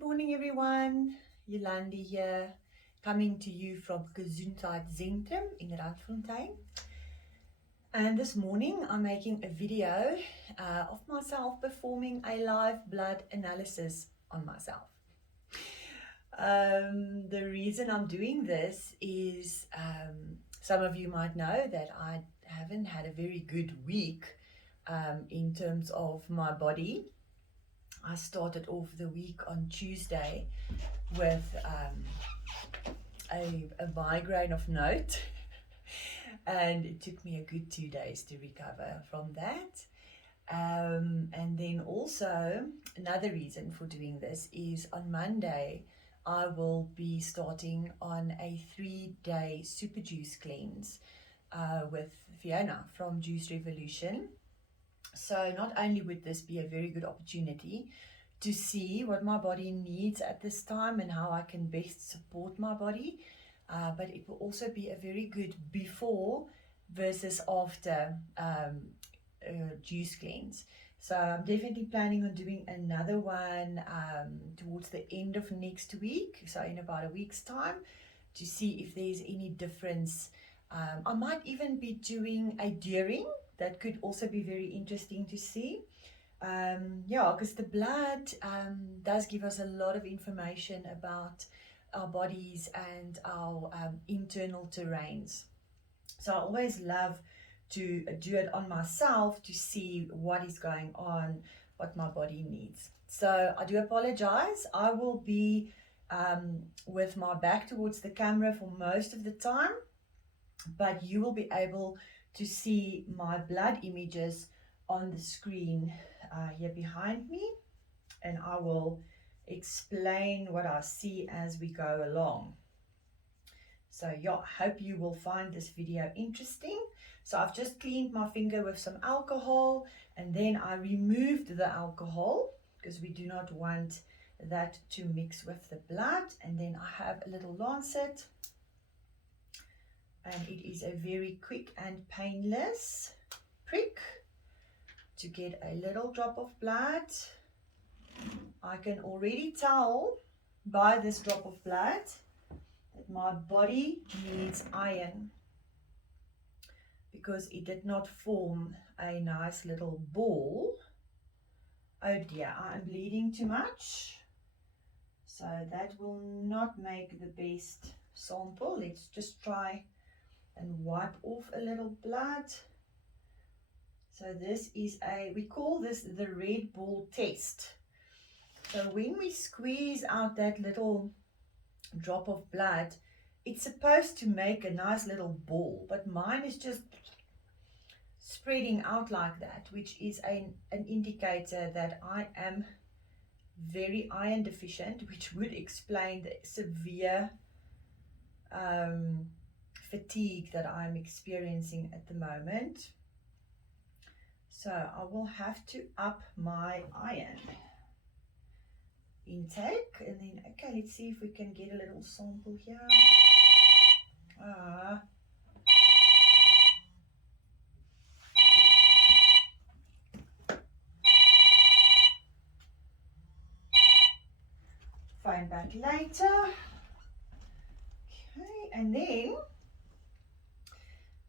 Good morning, everyone. Yolandi here, coming to you from Gesundheitszentrum in Randfontein. And this morning, I'm making a video of myself performing a live blood analysis on myself. The reason I'm doing this is some of you might know that I haven't had a very good week in terms of my body. I started off the week on Tuesday with a migraine of note, and it took me a good 2 days to recover from that. And then also another reason for doing this is on Monday I will be starting on a 3-day super juice cleanse with Fiona from Juice Revolution. So not only would this be a very good opportunity to see what my body needs at this time and how I can best support my body, but it will also be a very good before versus after juice cleanse. So I'm definitely planning on doing another one towards the end of next week, so in about a week's time, to see if there's any difference. I might even be doing a during. That could also be very interesting to see. Because the blood does give us a lot of information about our bodies and our internal terrains. So I always love to do it on myself to see what is going on, what my body needs. So I do apologize. I will be with my back towards the camera for most of the time, but you will be able to see my blood images on the screen here behind me, and I will explain what I see as we go along. So yeah, I hope you will find this video interesting. So I've just cleaned my finger with some alcohol, and then I removed the alcohol because we do not want that to mix with the blood. And then I have a little lancet, and it is a very quick and painless prick to get a little drop of blood. I can already tell by this drop of blood that my body needs iron, because it did not form a nice little ball. Oh dear, I'm bleeding too much, so that will not make the best sample. Let's just try and wipe off a little blood. So this is we call this the red ball test. So when we squeeze out that little drop of blood, it's supposed to make a nice little ball, but mine is just spreading out like that, which is an indicator that I am very iron deficient, which would explain the severe fatigue that I'm experiencing at the moment. So I will have to up my iron intake, and then okay, let's see if we can get a little sample here. Phone back later. Okay, and then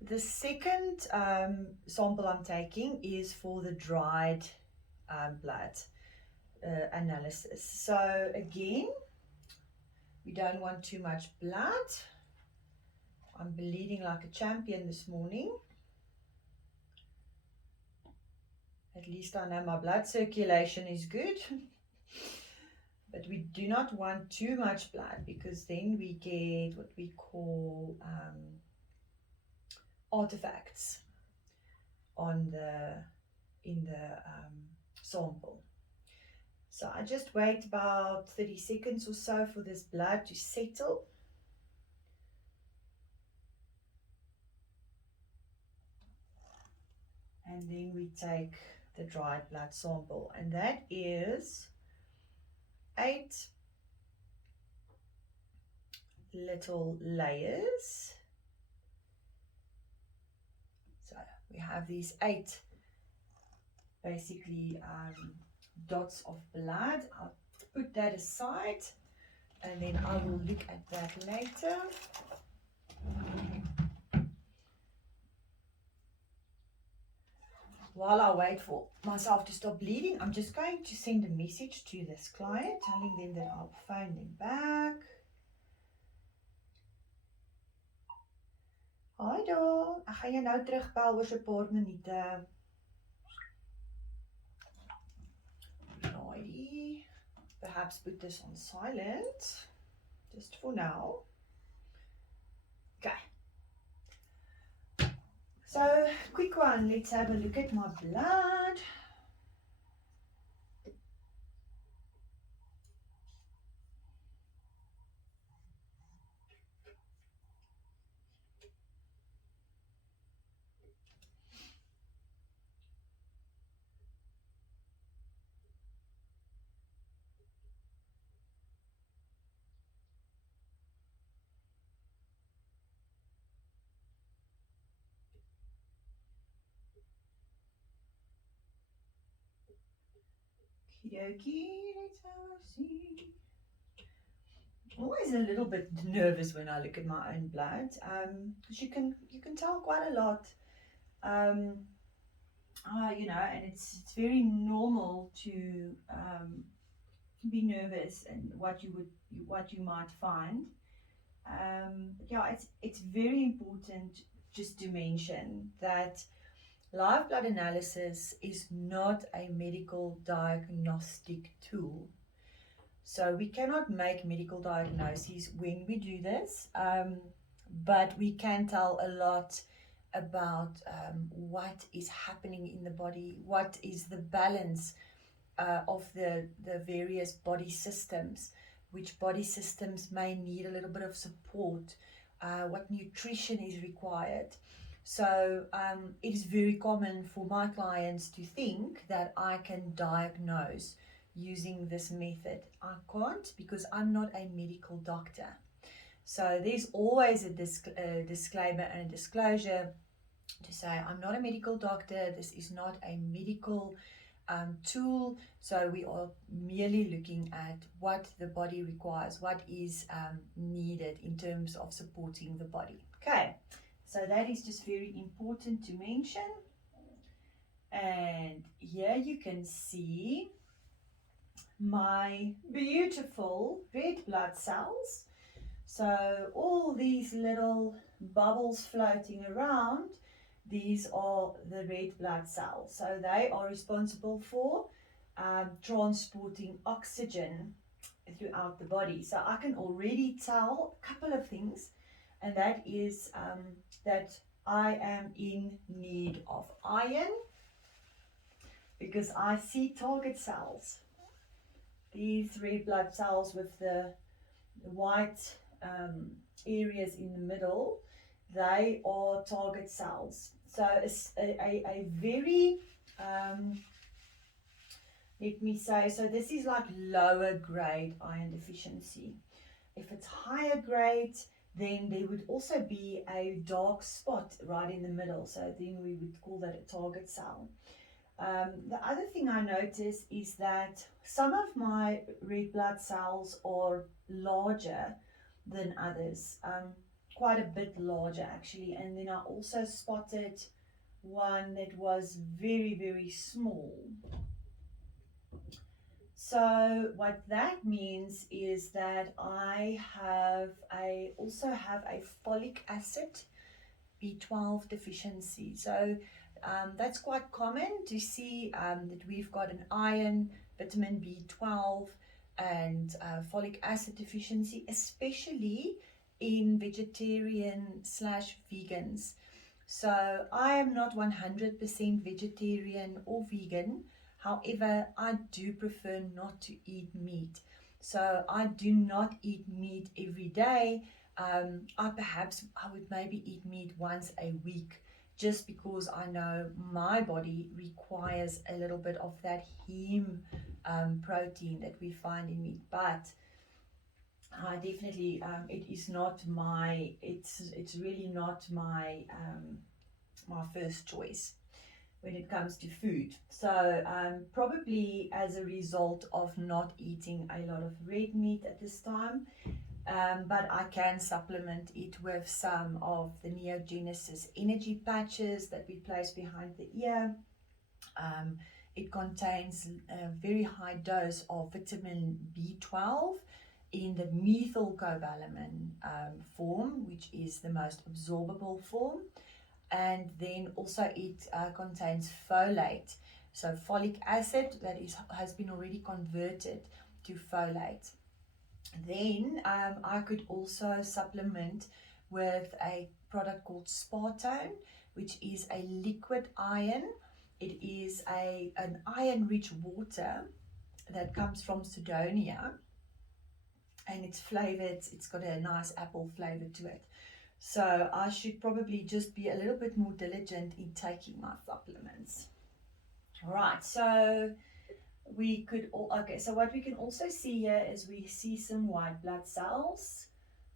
the second sample I'm taking is for the dried blood analysis. So again, we don't want too much blood. I'm bleeding like a champion this morning. At least I know my blood circulation is good. But we do not want too much blood, because then we get what we call artifacts in the sample. So I just wait about 30 seconds or so for this blood to settle. And then we take the dried blood sample, and that is 8 little layers. So we have these 8 basically dots of blood. I'll put that aside, and then I will look at that later. While I wait for myself to stop bleeding, I'm just going to send a message to this client, telling them that I'll phone them back. Hi daar, ek gaan jou nou terugbel oor so 'n paar minute. Righty. Perhaps put this on silent, just for now. Okay. So, quick one, let's have a look at my blood. Okie, let's have a see. Always a little bit nervous when I look at my own blood, because you can tell quite a lot. You know, and it's very normal to be nervous and what you might find. Yeah, it's very important just to mention that live blood analysis is not a medical diagnostic tool. So we cannot make medical diagnoses when we do this, but we can tell a lot about what is happening in the body, what is the balance of the various body systems, which body systems may need a little bit of support, what nutrition is required. So it is very common for my clients to think that I can diagnose using this method. I can't, because I'm not a medical doctor. So there's always a disclaimer and a disclosure to say I'm not a medical doctor, this is not a medical tool, so we are merely looking at what the body requires, what is needed in terms of supporting the body. Okay, so that is just very important to mention. And here you can see my beautiful red blood cells. So all these little bubbles floating around, these are the red blood cells. So they are responsible for transporting oxygen throughout the body. So I can already tell a couple of things, and that is that I am in need of iron, because I see target cells. These red blood cells with the white areas in the middle, they are target cells. So it's a very, let me say, so this is like lower grade iron deficiency. If it's higher grade, then there would also be a dark spot right in the middle. So then we would call that a target cell. The other thing I notice is that some of my red blood cells are larger than others, quite a bit larger actually. And then I also spotted one that was very, very small. So what that means is that I also have a folic acid B12 deficiency. So that's quite common to see that we've got an iron, vitamin B12 and folic acid deficiency, especially in vegetarian/vegans. So I am not 100% vegetarian or vegan. However, I do prefer not to eat meat. So I do not eat meat every day. I would maybe eat meat once a week, just because I know my body requires a little bit of that heme protein that we find in meat. But I definitely, it's really not my my first choice. when it comes to food. So probably as a result of not eating a lot of red meat at this time, but I can supplement it with some of the Neogenesis energy patches that we place behind the ear. Um, it contains a very high dose of vitamin B12 in the methylcobalamin form, which is the most absorbable form. And then also it contains folate, so folic acid that has been already converted to folate. Then I could also supplement with a product called Spartone, which is a liquid iron. It is an iron-rich water that comes from Sidonia, and it's flavored. It's got a nice apple flavor to it. So I should probably just be a little bit more diligent in taking my supplements. All right, so we could okay, so what we can also see here is we see some white blood cells.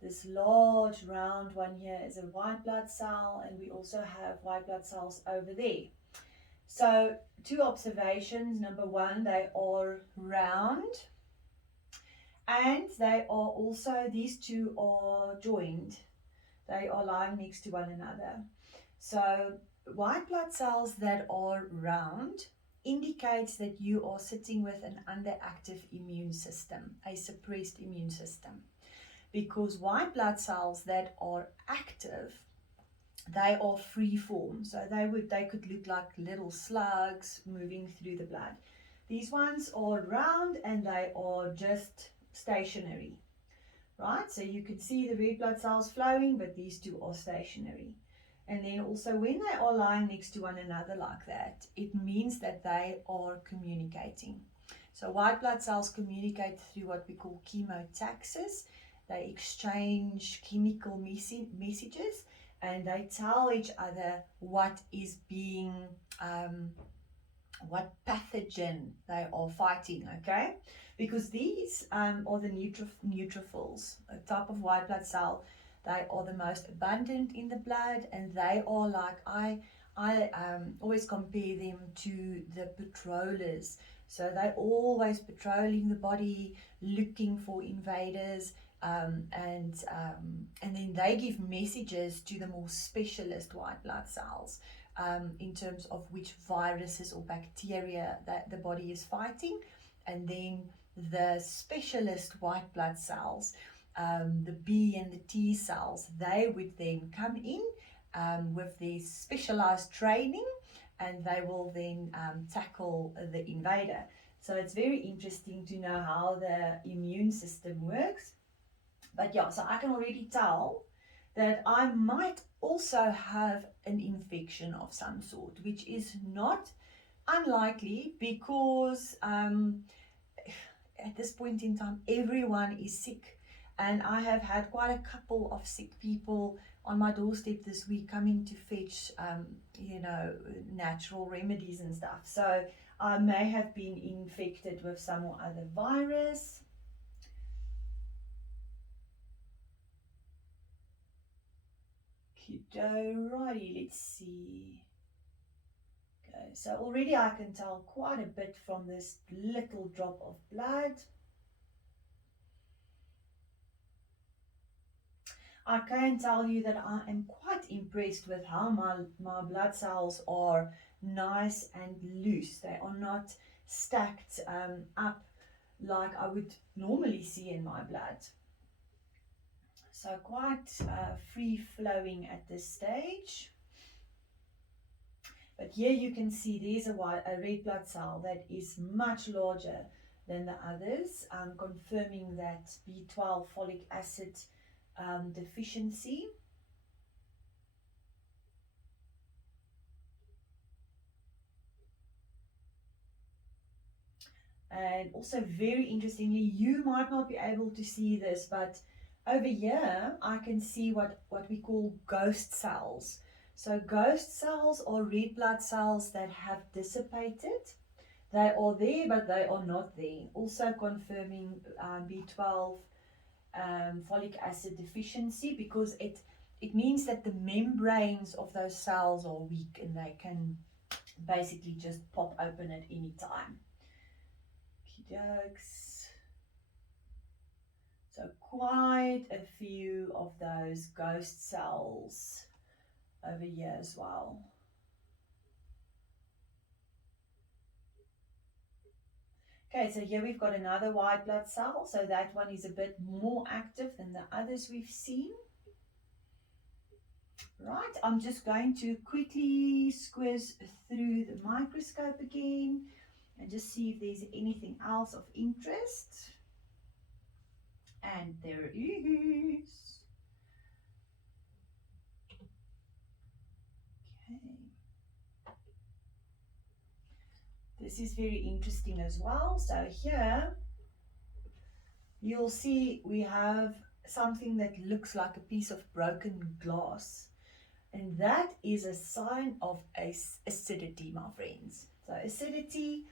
This large round one here is a white blood cell, and we also have white blood cells over there. So two observations. Number one, they are round, and they are also, these two are joined. They are lying next to one another. So white blood cells that are round indicates that you are sitting with an underactive immune system, a suppressed immune system. Because white blood cells that are active, they are free form. So they could look like little slugs moving through the blood. These ones are round and they are just stationary. Right, so you can see the red blood cells flowing, but these two are stationary. And then also when they are lying next to one another like that, it means that they are communicating. So white blood cells communicate through what we call chemotaxis. They exchange chemical messages, and they tell each other what is being what pathogen they are fighting, okay? Because these are the neutrophils, a type of white blood cell. They are the most abundant in the blood, and they are like, I always compare them to the patrollers. So they're always patrolling the body, looking for invaders, and then they give messages to the more specialist white blood cells. In terms of which viruses or bacteria that the body is fighting, and then the specialist white blood cells, the B and the T cells, they would then come in with their specialized training, and they will then tackle the invader. So it's very interesting to know how the immune system works. But yeah, so I can already tell that I might also have an infection of some sort, which is not unlikely because at this point in time, everyone is sick. And I have had quite a couple of sick people on my doorstep this week coming to fetch, natural remedies and stuff. So I may have been infected with some or other virus. Righty, let's see. Okay, so already I can tell quite a bit from this little drop of blood. I can tell you that I am quite impressed with how my blood cells are nice and loose. They are not stacked up like I would normally see in my blood. So quite free flowing at this stage. But here you can see there's a red blood cell that is much larger than the others, confirming that B12 folic acid deficiency. And also very interestingly, you might not be able to see this, but over here I can see what we call ghost cells. So ghost cells are red blood cells that have dissipated. They are there, but they are not there. Also confirming B12 folic acid deficiency, because it means that the membranes of those cells are weak and they can basically just pop open at any time. Okey-dokes. So quite a few of those ghost cells over here as well. Okay, so here we've got another white blood cell. So that one is a bit more active than the others we've seen. Right, I'm just going to quickly squiz through the microscope again and just see if there's anything else of interest. And there is. Okay. This is very interesting as well. So here you'll see we have something that looks like a piece of broken glass. And that is a sign of acidity, my friends. So acidity,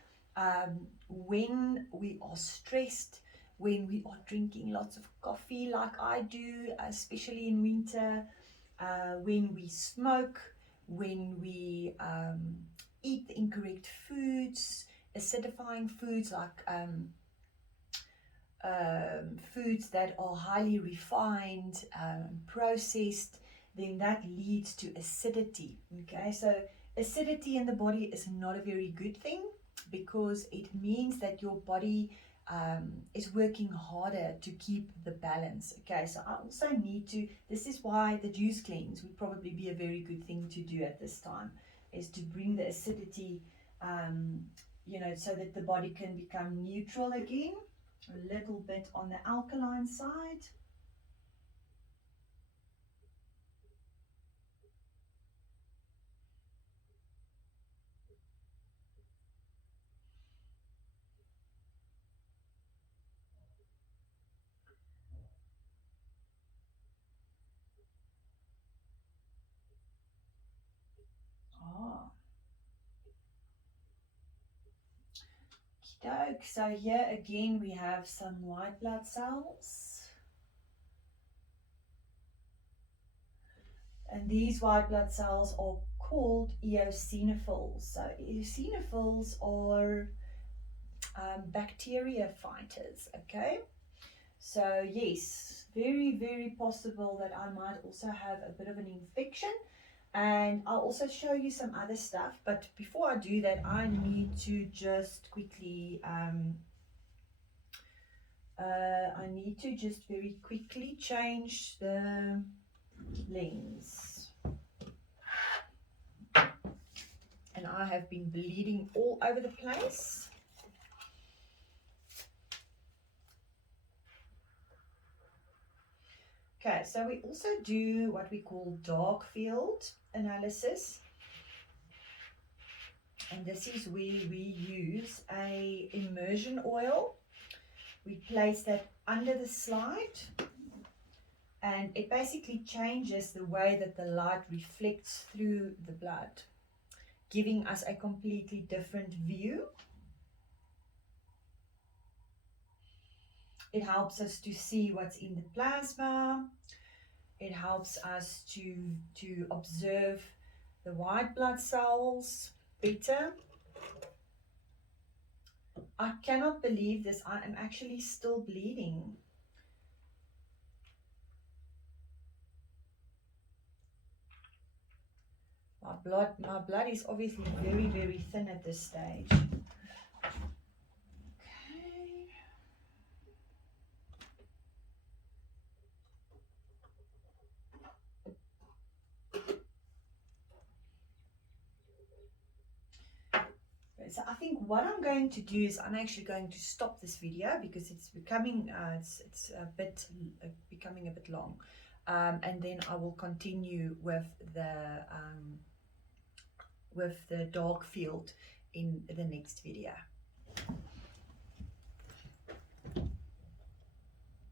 when we are stressed, when we are drinking lots of coffee like I do, especially in winter, when we smoke, when we eat the incorrect foods, acidifying foods like foods that are highly refined, processed, then that leads to acidity. Okay, so acidity in the body is not a very good thing because it means that your body is working harder to keep the balance. Okay, so I also need to, this is why the juice cleanse would probably be a very good thing to do at this time, is to bring the acidity, so that the body can become neutral again. A little bit on the alkaline side. Ah, okey-doke. So here again we have some white blood cells. And these white blood cells are called eosinophils. So eosinophils are bacteria fighters, okay? So yes, very, very possible that I might also have a bit of an infection. And I'll also show you some other stuff, but before I do that, I need to just quickly very quickly change the lens. And I have been bleeding all over the place. Okay, so we also do what we call dark field analysis. And this is where we use a immersion oil. We place that under the slide, and it basically changes the way that the light reflects through the blood, giving us a completely different view. It helps us to see what's in the plasma. It helps us to observe the white blood cells better. I cannot believe this. I am actually still bleeding. My blood is obviously very, very thin at this stage. So I think what I'm going to do is I'm actually going to stop this video because it's becoming becoming a bit long, and then I will continue with the dark field in the next video.